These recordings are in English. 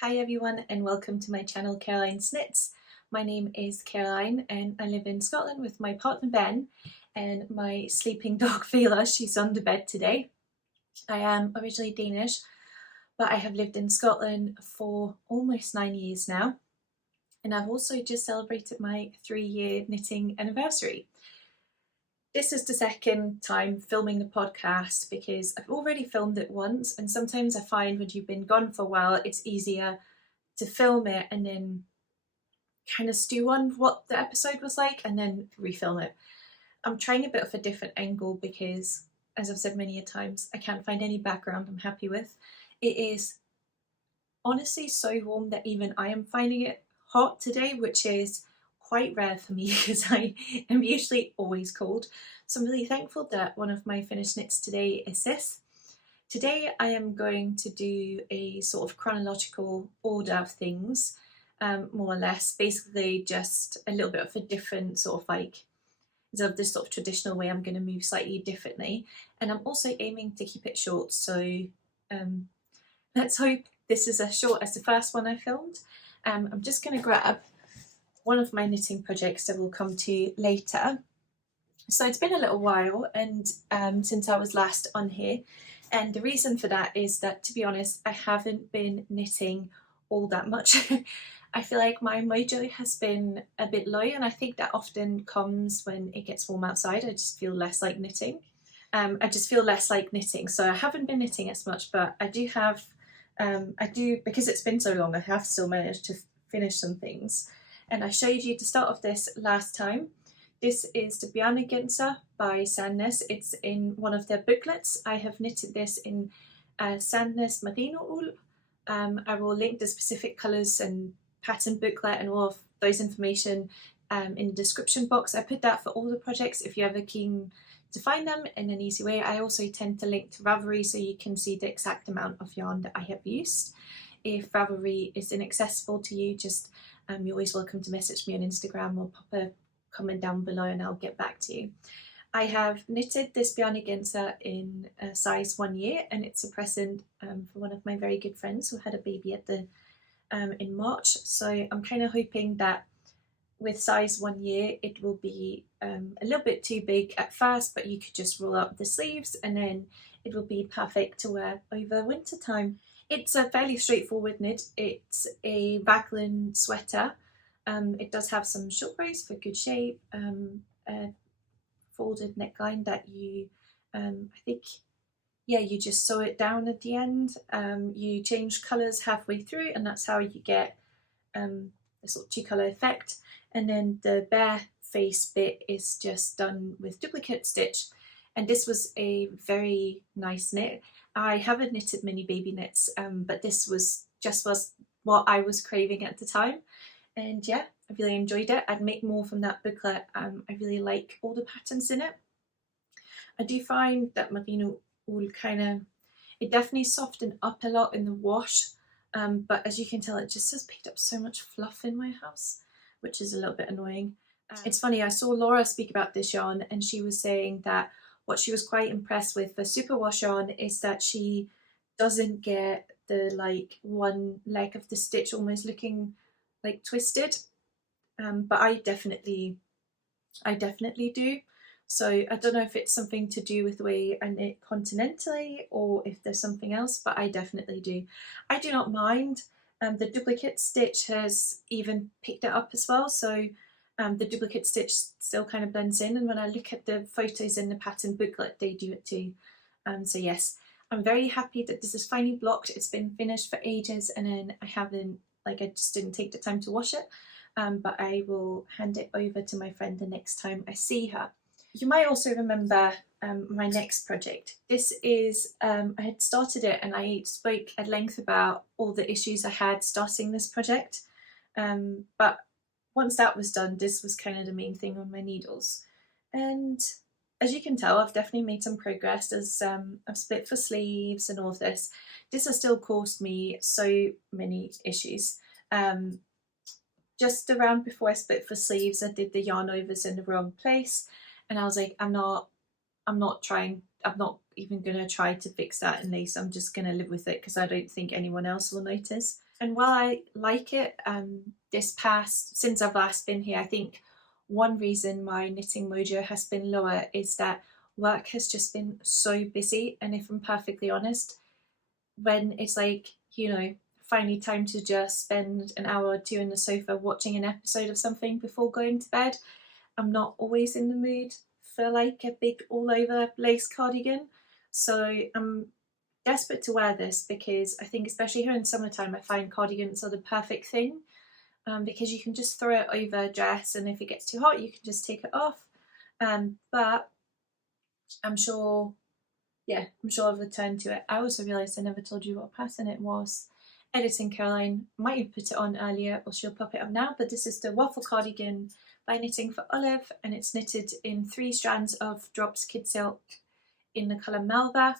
Hi everyone and welcome to my channel Karoline's Knits. My name is Karoline and I live in Scotland with my partner Ben and my sleeping dog Vela. She's on the bed today. I am originally Danish, but I have lived in Scotland for almost 9 years now, and I've also just celebrated my 3-year knitting anniversary. This is the second time filming the podcast because I've already filmed it once, and sometimes I find when you've been gone for a while it's easier to film it and then kind of stew on what the episode was like and then refilm it. I'm trying a bit of a different angle because, as I've said many a times, I can't find any background I'm happy with. It is honestly so warm that even I am finding it hot today, which is quite rare for me because I am usually always cold. So I'm really thankful that one of my finished knits today is this. Today I am going to do a sort of chronological order of things, more or less, basically just a little bit of a different sort of like, instead of this sort of traditional way, I'm going to move slightly differently. And I'm also aiming to keep it short, so let's hope this is as short as the first one I filmed. I'm just going to grab one of my knitting projects that we'll come to later. So it's been a little while and since I was last on here, and the reason for that is that, to be honest, I haven't been knitting all that much. I feel like my mojo has been a bit low, and I think that often comes when it gets warm outside. I just feel less like knitting. So I haven't been knitting as much, but I do have, because it's been so long, I have still managed to finish some things. And I showed you the start of this last time. This is the Bjørnegenser by Sandnes. It's in one of their booklets. I have knitted this in Sandnes merino wool. I will link the specific colours and pattern booklet and all of those information in the description box. I put that for all the projects if you're ever keen to find them in an easy way. I also tend to link to Ravelry so you can see the exact amount of yarn that I have used. If Ravelry is inaccessible to you, just you're always welcome to message me on Instagram or pop a comment down below and I'll get back to you. I have knitted this Bjørnegenser in size 1 year, and it's a present for one of my very good friends who had a baby at the in March. So I'm kind of hoping that with size 1 year it will be a little bit too big at first, but you could just roll up the sleeves and then it will be perfect to wear over winter time. It's a fairly straightforward knit. It's a raglan sweater. It does have some short rows for good shape, a folded neckline that you, I think, yeah, you just sew it down at the end. You change colours halfway through, and that's how you get a sort of 2-colour effect. And then the bare face bit is just done with duplicate stitch. And this was a very nice knit. I haven't knitted many baby knits, but this was what I was craving at the time. And yeah, I really enjoyed it. I'd make more from that booklet. I really like all the patterns in it. I do find that merino wool it definitely softened up a lot in the wash, but as you can tell, it just has picked up so much fluff in my house, which is a little bit annoying. It's funny, I saw Laura speak about this yarn and she was saying that what she was quite impressed with for superwash yarn is that she doesn't get the like one leg of the stitch almost looking like twisted, but I definitely do. So I don't know if it's something to do with the way I knit continentally or if there's something else, but I definitely do. I do not mind. The duplicate stitch has even picked it up as well, so the duplicate stitch still kind of blends in, and when I look at the photos in the pattern booklet, they do it too. So yes, I'm very happy that this is finally blocked. It's been finished for ages and then I just didn't take the time to wash it, but I will hand it over to my friend the next time I see her. You might also remember my next project. This is, I had started it and I spoke at length about all the issues I had starting this project, but once that was done, this was kind of the main thing on my needles. And as you can tell, I've definitely made some progress as I've split for sleeves and all of this. This has still caused me so many issues. Just around before I split for sleeves, I did the yarn overs in the wrong place, and I was like, I'm not even gonna try to fix that in lace. I'm just gonna live with it because I don't think anyone else will notice. And while I like it, since I've last been here, I think one reason my knitting mojo has been lower is that work has just been so busy. And if I'm perfectly honest, when it's like, you know, finally time to just spend an hour or two on the sofa watching an episode of something before going to bed, I'm not always in the mood for like a big all over lace cardigan. So I'm desperate to wear this because I think, especially here in summertime, I find cardigans are the perfect thing, because you can just throw it over a dress, and if it gets too hot you can just take it off. But I'm sure I'll return to it. I also realised I never told you what pattern it was. Editing Karoline might have put it on earlier, or she'll pop it up now, but this is the Waffle Cardigan by Knitting for Olive, and it's knitted in 3 strands of drops kid silk in the colour Malva.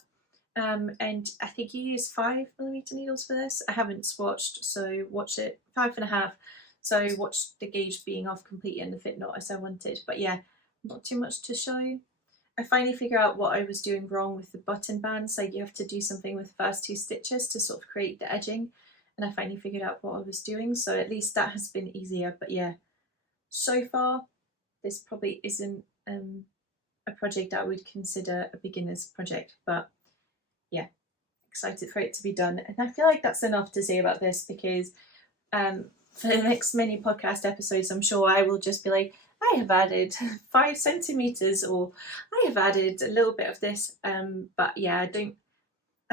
And I think you use 5mm needles for this. I haven't swatched, so watch it. 5.5. So watch the gauge being off completely and the fit not as I wanted. But yeah, not too much to show. I finally figured out what I was doing wrong with the button bands. Like, you have to do something with the first 2 stitches to sort of create the edging, and I finally figured out what I was doing, so at least that has been easier. But yeah, so far this probably isn't a project that I would consider a beginner's project, but yeah, excited for it to be done. And I feel like that's enough to say about this, because for the next many podcast episodes, I'm sure I will just be like, I have added 5 centimeters, or I have added a little bit of this. But yeah, I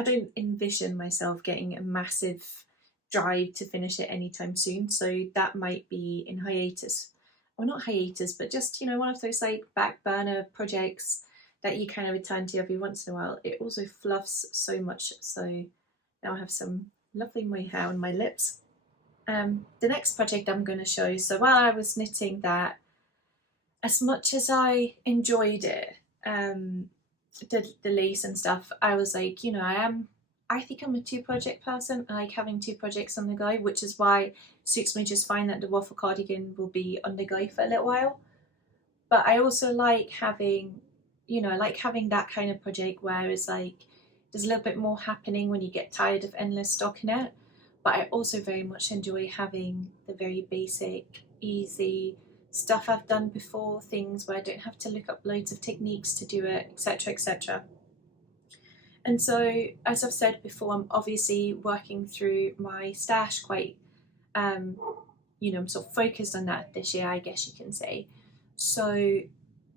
don't envision myself getting a massive drive to finish it anytime soon. So that might be in hiatus, or not hiatus, but just, you know, one of those like back burner projects that you kind of return to every once in a while. It also fluffs so much, so now I have some lovely mohair on my lips. The next project I'm going to show, so while I was knitting that, as much as I enjoyed it, the lace and stuff, I was like, you know, I think I'm a 2 project person. I like having 2 projects on the go, which is why it suits me just fine that the Waffle Cardigan will be on the go for a little while. But I also like having, you know, I like having that kind of project where it's like there's a little bit more happening when you get tired of endless stockinette. But I also very much enjoy having the very basic, easy stuff I've done before, things where I don't have to look up loads of techniques to do it, etc., etc. And so, as I've said before, I'm obviously working through my stash quite, you know, I'm sort of focused on that this year, I guess you can say. So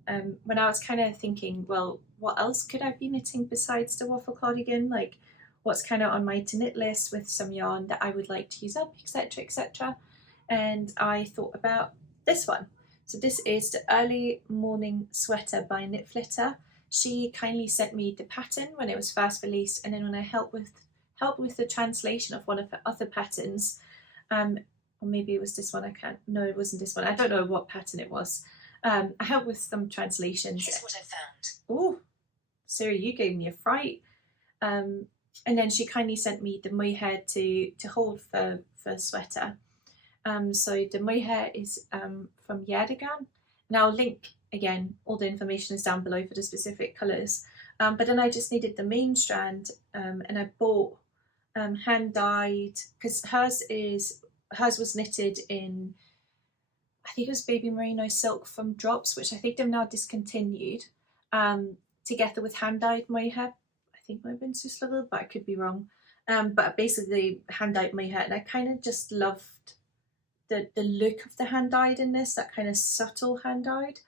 when I was kind of thinking, well, what else could I be knitting besides the Waffle Cardigan? Like, what's kind of on my to knit list with some yarn that I would like to use up, etc., etc. And I thought about this one. So this is the Early Morning Sweater by Knit Flitter. She kindly sent me the pattern when it was first released, and then when I helped with the translation of one of her other patterns, or maybe it was this one, no, it wasn't this one, I don't know what pattern it was. I helped with some translations. Here's what I found. Oh, Siri, you gave me a fright. And then she kindly sent me the mohair to hold for sweater. So the mohair is from Hjertegarn. Now I'll link again, all the information is down below for the specific colours. But then I just needed the main strand, and I bought hand dyed, because hers was knitted in, I think it was baby merino silk from Drops, which I think they've now discontinued, together with hand dyed mohair. I think it might have been Swiss level, but I could be wrong. But basically hand dyed mohair, and I kind of just loved the look of the hand dyed in this, that kind of subtle hand dyed.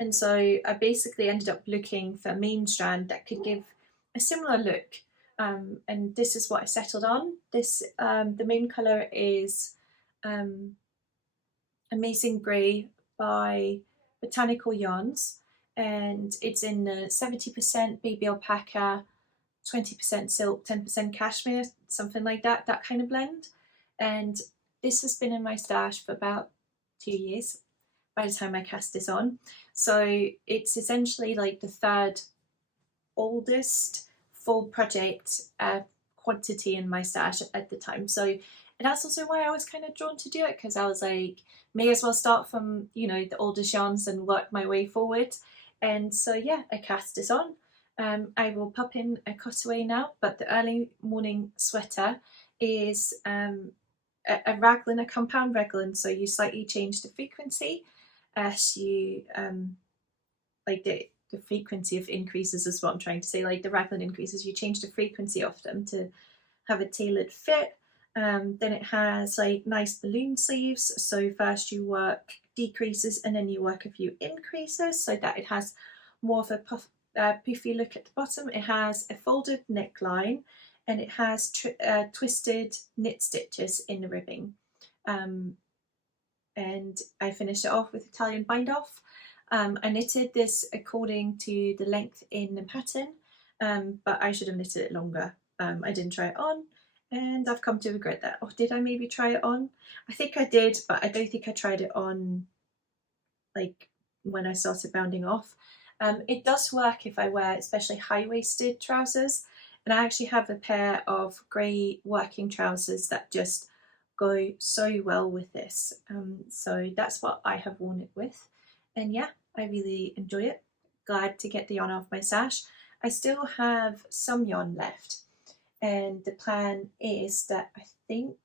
And so I basically ended up looking for a main strand that could give a similar look, and this is what I settled on. This the main colour is Amazing Grey by Botanical Yarns, and it's in the 70% baby alpaca, 20% silk, 10% cashmere, something like that kind of blend. And this has been in my stash for about 2 years by the time I cast this on. So it's essentially like the 3rd oldest full project quantity in my stash at the time. So, and that's also why I was kind of drawn to do it, because I was like, may as well start from, you know, the oldest yarns and work my way forward. And so yeah, I cast this on. I will pop in a cutaway now, but the Early Morning Sweater is a raglan, a compound raglan, so you slightly change the frequency as you like the frequency of increases is what I'm trying to say, like the raglan increases, you change the frequency of them to have a tailored fit. Then it has like nice balloon sleeves, so first you work decreases and then you work a few increases so that it has more of a puffy look at the bottom. It has a folded neckline and it has twisted knit stitches in the ribbing. And I finished it off with Italian bind off. I knitted this according to the length in the pattern, but I should have knitted it longer. I didn't try it on and I've come to regret that. Oh, did I maybe try it on? I think I did, but I don't think I tried it on like when I started bounding off. It does work if I wear especially high-waisted trousers, and I actually have a pair of grey working trousers that just go so well with this. So that's what I have worn it with, and yeah, I really enjoy it. Glad to get the yarn off my stash. I still have some yarn left, and the plan is that I think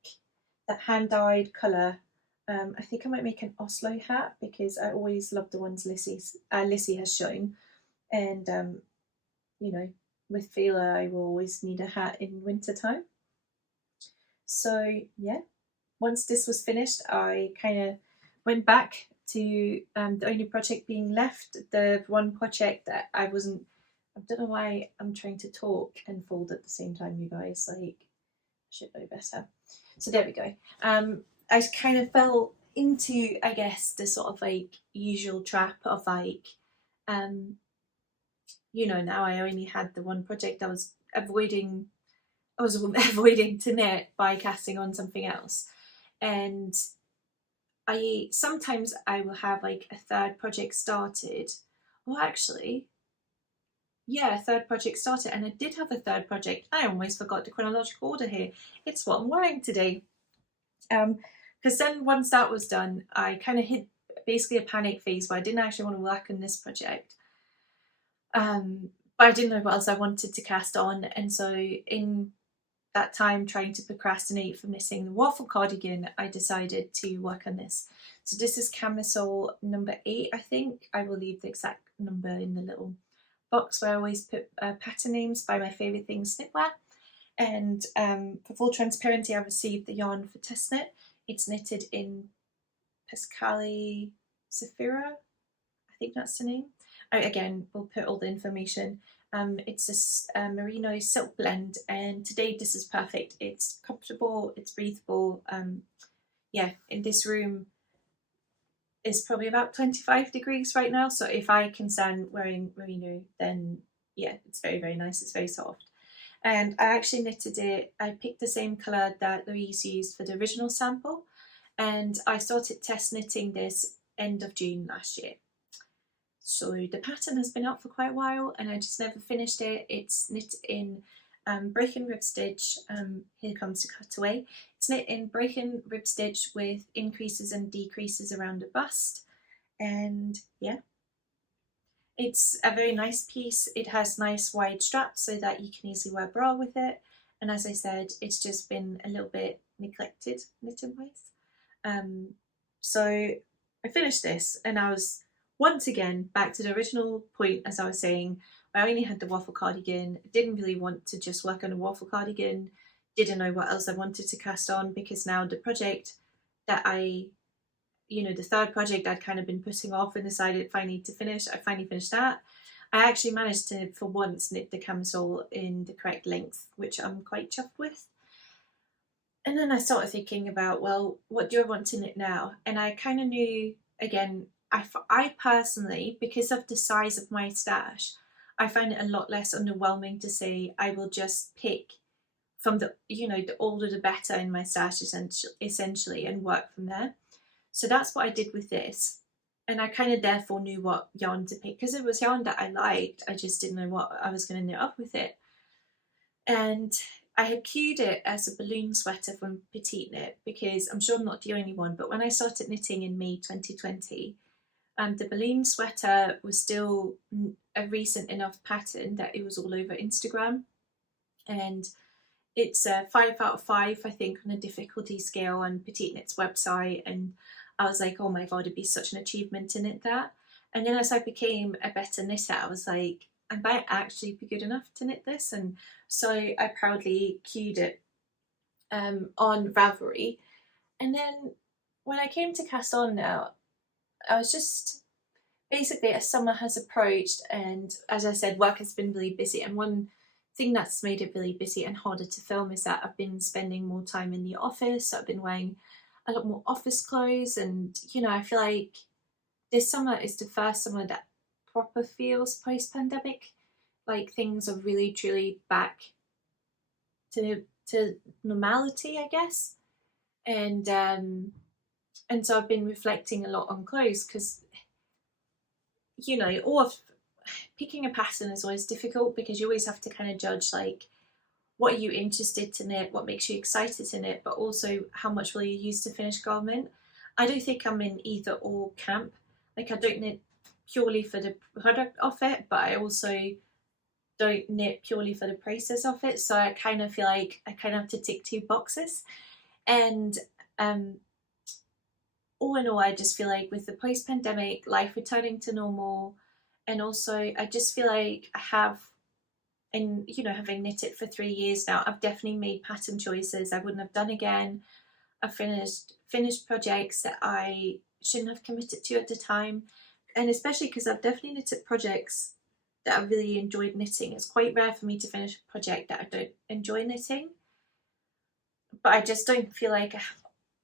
that hand-dyed colour, I think I might make an Oslo hat because I always love the ones Lissy has shown, and you know, with Fela I will always need a hat in winter time. So yeah, once this was finished I kind of went back to the only project being left, the one project that I don't know why I'm trying to talk and fold at the same time, you guys, like I should know better. So there we go. I kind of fell into, I guess, the sort of like usual trap of like, you know, now I only had the one project I was avoiding to knit by casting on something else. And sometimes I will have like a third project started. Well, actually, yeah, a third project started, and I did have a third project. I almost forgot the chronological order here. It's what I'm wearing today. Because then once that was done, I kind of hit basically a panic phase where I didn't actually want to work on this project. But I didn't know what else I wanted to cast on, and so in that time trying to procrastinate from knitting the Waffle Cardigan, I decided to work on this. So this is Camisole number 8, I think. I will leave the exact number in the little box where I always put pattern names by my favourite things knitwear. And for full transparency, I received the yarn for test knit. It's knitted in Pascuali Saffira, I think that's the name. Again, we'll put all the information. It's a merino silk blend, and today this is perfect. It's comfortable, it's breathable. Yeah, in this room is probably about 25 degrees right now, so if I can stand wearing merino, then yeah, it's very, very nice. It's very soft. And I actually knitted it, I picked the same colour that Louise used for the original sample, and I started test knitting this end of June last year. So the pattern has been up for quite a while and I just never finished it. It's knit in break and rib stitch. Here comes the cutaway. It's knit in break and rib stitch with increases and decreases around the bust, and yeah, it's a very nice piece. It has nice wide straps so that you can easily wear a bra with it, and as I said, it's just been a little bit neglected knitting wise. So I finished this and I was once again back to the original point, as I was saying. I only had the waffle cardigan, didn't really want to just work on a waffle cardigan, didn't know what else I wanted to cast on, because now the project that the third project I'd kind of been putting off and decided finally to finish, I finally finished that. I actually managed to, for once, knit the camisole in the correct length, which I'm quite chuffed with. And then I started thinking about, well, what do I want to knit now? And I kind of knew, again, I personally, because of the size of my stash, I find it a lot less underwhelming to say I will just pick from the older the better in my stash essentially and work from there. So that's what I did with this. And I kind of therefore knew what yarn to pick because it was yarn that I liked. I just didn't know what I was going to knit up with it. And I had queued it as a balloon sweater from Petite Knit because I'm sure I'm not the only one, but when I started knitting in May 2020, the balloon sweater was still a recent enough pattern that it was all over Instagram, and it's a 5 out of 5, I think, on a difficulty scale on Petite Knit's website, and I was like, oh my god, it'd be such an achievement to knit that. And then as I became a better knitter, I was like, I might actually be good enough to knit this, and so I proudly queued it on Ravelry. And then when I came to cast on now, I was just basically, as summer has approached, and as I said, work has been really busy, and one thing that's made it really busy and harder to film is that I've been spending more time in the office. I've been wearing a lot more office clothes, and you know, I feel like this summer is the first summer that proper feels post-pandemic, like things are really truly back to normality, I guess. And so I've been reflecting a lot on clothes, because you know, picking a pattern is always difficult, because you always have to kind of judge, like, what are you interested to knit, what makes you excited to knit, but also how much will you use to finish garment. I don't think I'm in either or camp. Like, I don't knit purely for the product of it, but I also don't knit purely for the process of it. So I kind of feel like I kind of have to tick 2 boxes. And all in all, I just feel like with the post-pandemic life returning to normal, and also I just feel like I have, and you know, having knit it for 3 years now, I've definitely made pattern choices I wouldn't have done again. I've finished projects that I shouldn't have committed to at the time, and especially because I've definitely knitted projects that I really enjoyed knitting. It's quite rare for me to finish a project that I don't enjoy knitting, but I just don't feel like I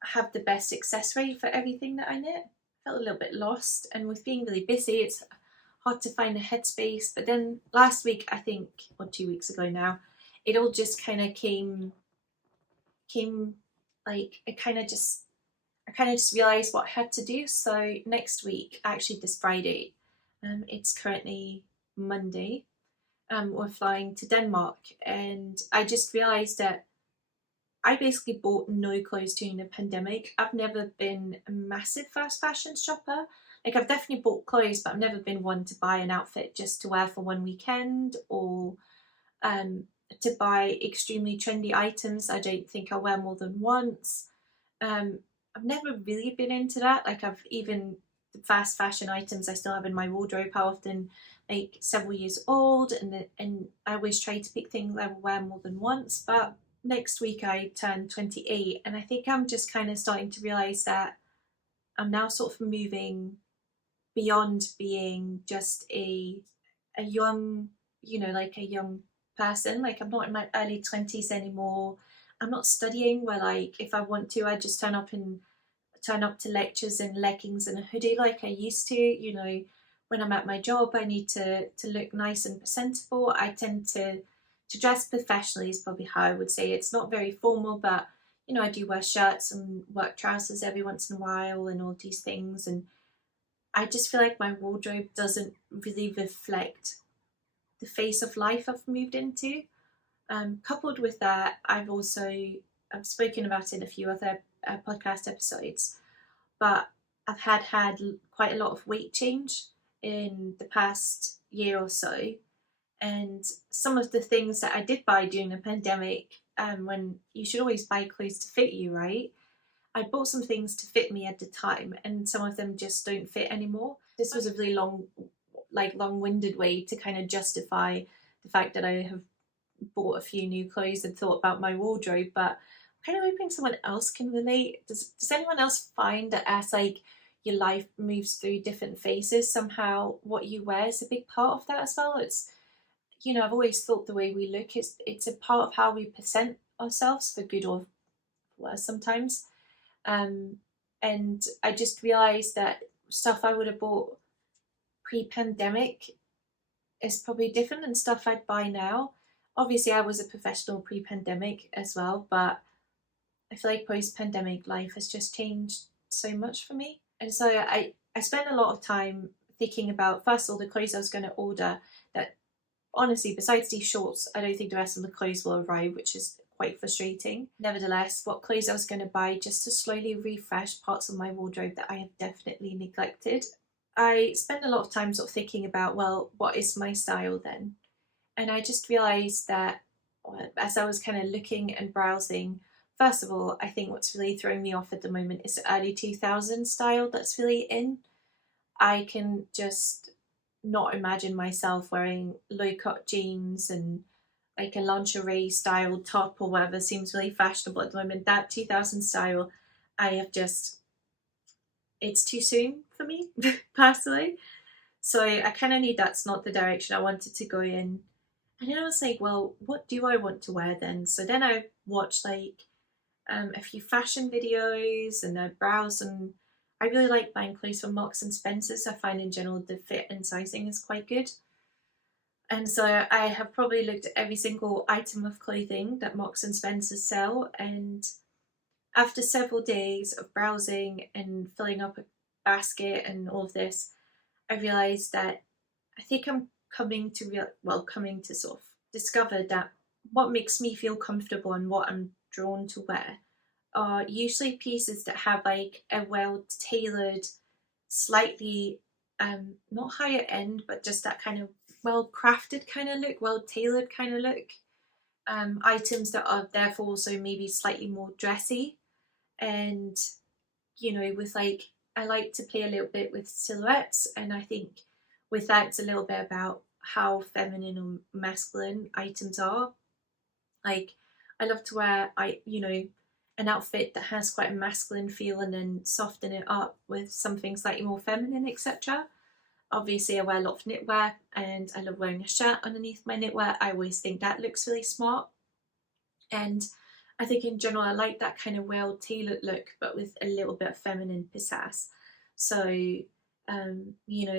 have the best success rate for everything that I knit. I felt a little bit lost, and with being really busy, it's hard to find a headspace. But then last week, I think, or 2 weeks ago now, it all just kind of came like, I kind of just realized what I had to do. So next week, actually this Friday, it's currently Monday, we're flying to Denmark, and I just realized that I basically bought no clothes during the pandemic. I've never been a massive fast fashion shopper. Like, I've definitely bought clothes, but I've never been one to buy an outfit just to wear for one weekend, or to buy extremely trendy items I don't think I'll wear more than once. I've never really been into that. Like, I've even the fast fashion items I still have in my wardrobe are often like several years old, and I always try to pick things I will wear more than once. But next week I turn 28, and I think I'm just kind of starting to realize that I'm now sort of moving beyond being just a young, you know, like a young person. Like, I'm not in my early 20s anymore. I'm not studying where, like, if I want to, I just turn up to lectures in leggings and a hoodie like I used to. You know, when I'm at my job, I need to look nice and presentable. I tend to dress professionally is probably how I would say it. It's not very formal, but you know, I do wear shirts and work trousers every once in a while and all these things. And I just feel like my wardrobe doesn't really reflect the phase of life I've moved into. Coupled with that, I've spoken about it in a few other podcast episodes, but I've had quite a lot of weight change in the past year or so. And some of the things that I did buy during the pandemic, when you should always buy clothes to fit you, right? I bought some things to fit me at the time, and some of them just don't fit anymore. This was a really long-winded way to kind of justify the fact that I have bought a few new clothes and thought about my wardrobe, but I'm kind of hoping someone else can relate. Does anyone else find that as like your life moves through different phases, somehow what you wear is a big part of that as well? It's, you know, I've always thought the way we look, it's a part of how we present ourselves, for good or worse sometimes. And I just realised that stuff I would have bought pre-pandemic is probably different than stuff I'd buy now. Obviously, I was a professional pre-pandemic as well, but I feel like post-pandemic life has just changed so much for me. And so I spent a lot of time thinking about, first of all, the clothes I was going to order. That honestly, besides these shorts, I don't think the rest of the clothes will arrive, which is quite frustrating. Nevertheless, what clothes I was going to buy just to slowly refresh parts of my wardrobe that I have definitely neglected. I spent a lot of time sort of thinking about, well, what is my style then? And I just realised that as I was kind of looking and browsing, first of all, I think what's really throwing me off at the moment is the early 2000s style that's really in. I can just not imagine myself wearing low-cut jeans and like a lingerie style top or whatever seems really fashionable at the moment. That 2000 style, I have just, it's too soon for me personally. So I kind of knew that's not the direction I wanted to go in. And then I was like, well, what do I want to wear then? So then I watched like a few fashion videos and I browsed, and I really like buying clothes from Marks and Spencer's. I find in general the fit and sizing is quite good. And so I have probably looked at every single item of clothing that Marks and Spencer's sell, and after several days of browsing and filling up a basket and all of this, I realised that I think I'm coming to sort of discover that what makes me feel comfortable and what I'm drawn to wear are usually pieces that have like a well-tailored, slightly not higher end, but just that kind of well-crafted kind of look, well-tailored kind of look. Items that are therefore also maybe slightly more dressy, and with like, I like to play a little bit with silhouettes, and I think with that it's a little bit about how feminine or masculine items are. Like, I love to wear an outfit that has quite a masculine feel and then soften it up with something slightly more feminine, etc. Obviously I wear a lot of knitwear and I love wearing a shirt underneath my knitwear. I always think that looks really smart, and I think in general I like that kind of well-tailored look but with a little bit of feminine pizzazz. So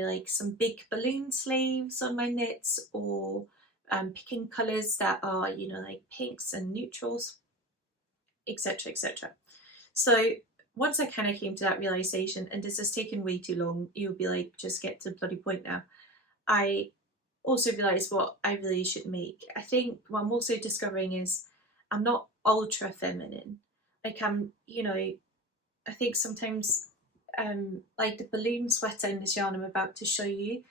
like some big balloon sleeves on my knits, or picking colours that are like pinks and neutrals, etc, etc. So once I kind of came to that realization, and this has taken way too long, you'll be like, just get to the bloody point now, I also realized what I really should make. I think what I'm also discovering is I'm not ultra feminine. Like I think sometimes like the balloon sweater in this yarn I'm about to show you,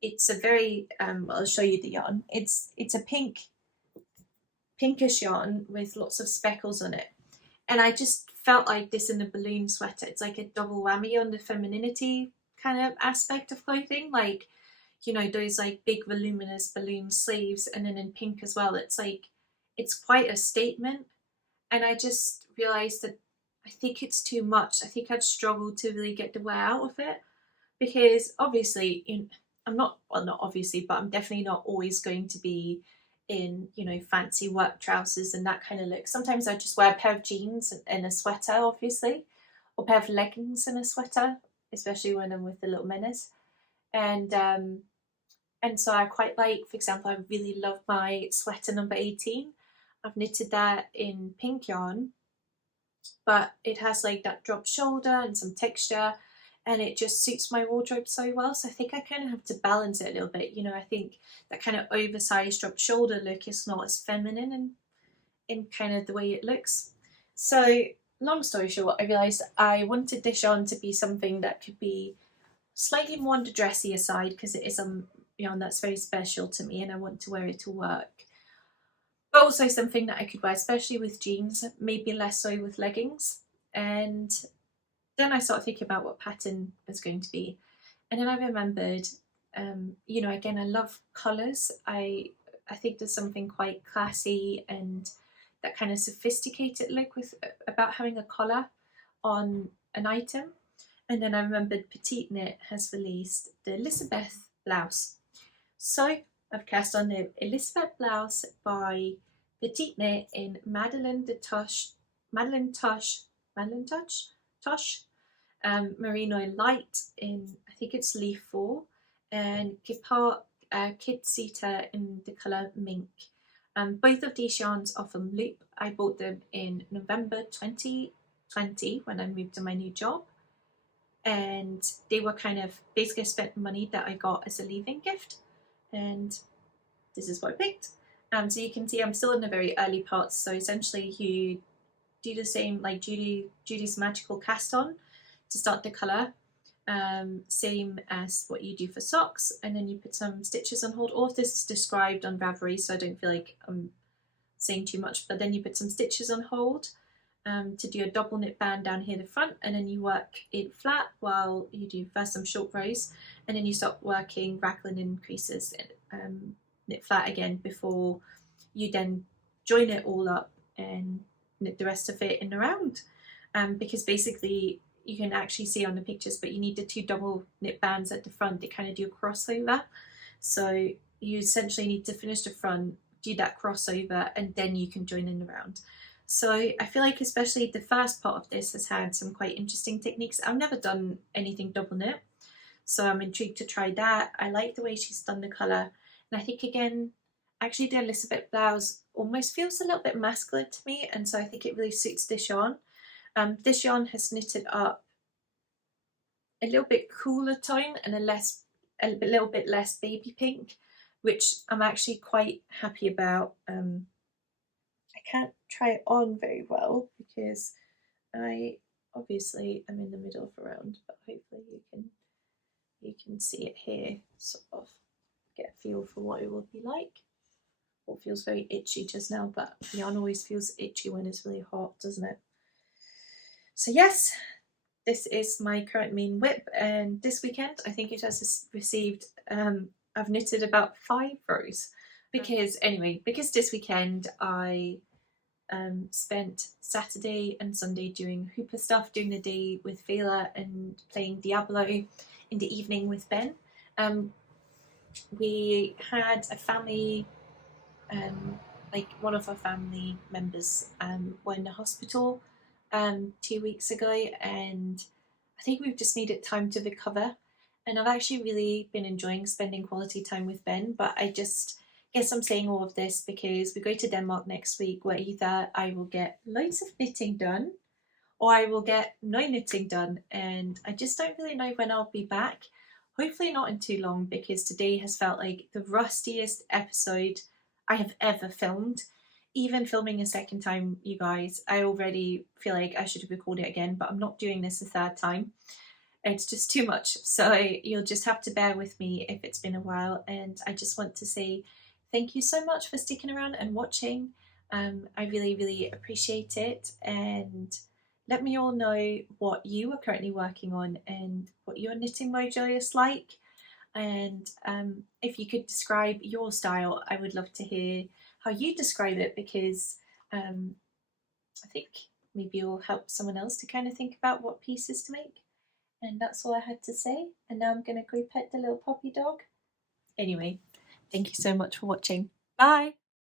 it's a very I'll show you the yarn. It's a pinkish yarn with lots of speckles on it, and I just felt like this in the balloon sweater. It's like a double whammy on the femininity kind of aspect of clothing, like those like big voluminous balloon sleeves, and then in pink as well. It's like, it's quite a statement, and I just realized that I think it's too much. I think I'd struggle to really get the wear out of it, because obviously I'm not, well, not obviously, but I'm definitely not always going to be in fancy work trousers and that kind of look. Sometimes I just wear a pair of jeans and a sweater, obviously, or a pair of leggings and a sweater, especially when I'm with the little menace. And so I quite like, for example, I really love my sweater number 18. I've knitted that in pink yarn, but it has like that drop shoulder and some texture, and it just suits my wardrobe so well. So I think I kind of have to balance it a little bit. I think that kind of oversized drop shoulder look is not as feminine and in kind of the way it looks. So long story short, I realised I wanted this yarn to be something that could be slightly more on the dressier side, because it is yarn that's very special to me and I want to wear it to work. But also something that I could wear, especially with jeans, maybe less so with leggings. And then I started thinking about what pattern was going to be. And then I remembered, again, I love colours. I think there's something quite classy and that kind of sophisticated look about having a collar on an item. And then I remembered Petite Knit has released the Elisabeth Blouse. So I've cast on the Elisabeth Blouse by Petite Knit in Madeleine Touch, Merino Light in, I think it's Leaf 4, and Kid Sita in the colour Mink. Both of these yarns are from Loop. I bought them in November 2020 when I moved to my new job, and they were kind of, basically I spent money that I got as a leaving gift, and this is what I picked. So you can see I'm still in the very early parts, so essentially you do the same like Judy's magical cast on to start the colour, same as what you do for socks, and then you put some stitches on hold. All of this is described on Ravelry, so I don't feel like I'm saying too much, but then you put some stitches on hold to do a double knit band down here the front, and then you work it flat while you do first some short rows, and then you start working raglan increases and knit flat again before you then join it all up and knit the rest of it in a round. Because basically you can actually see on the pictures, but you need the 2 double knit bands at the front to kind of do a crossover. So you essentially need to finish the front, do that crossover, and then you can join in the round. So I feel like especially the first part of this has had some quite interesting techniques. I've never done anything double knit, so I'm intrigued to try that. I like the way she's done the colour, and I think again, actually the Elisabeth Blouse almost feels a little bit masculine to me, and so I think it really suits this yarn. This yarn has knitted up a little bit cooler tone and a little bit less baby pink, which I'm actually quite happy about. I can't try it on very well because I obviously am in the middle of a round, but hopefully you can see it here, sort of get a feel for what it will be like. Well, it feels very itchy just now, but yarn always feels itchy when it's really hot, doesn't it? So yes, this is my current main whip, and this weekend I think it has received, I've knitted about 5 rows because this weekend I spent Saturday and Sunday doing hooper stuff during the day with Vela and playing Diablo in the evening with Ben. We had a family, like one of our family members were in the hospital 2 weeks ago, and I think we've just needed time to recover, and I've actually really been enjoying spending quality time with Ben. But I just guess I'm saying all of this because we go to Denmark next week, where either I will get loads of knitting done or I will get no knitting done, and I just don't really know when I'll be back. Hopefully not in too long, because today has felt like the rustiest episode I have ever filmed. Even filming a second time, you guys, I already feel like I should record it again, but I'm not doing this a third time. It's just too much, so you'll just have to bear with me if it's been a while. And I just want to say thank you so much for sticking around and watching. I really appreciate it, and let me all know what you are currently working on and what your knitting mojo is like. And if you could describe your style, I would love to hear how you describe it, because I think maybe it'll help someone else to kind of think about what pieces to make. And that's all I had to say. And now I'm going to go pet the little puppy dog. Anyway, thank you so much for watching. Bye!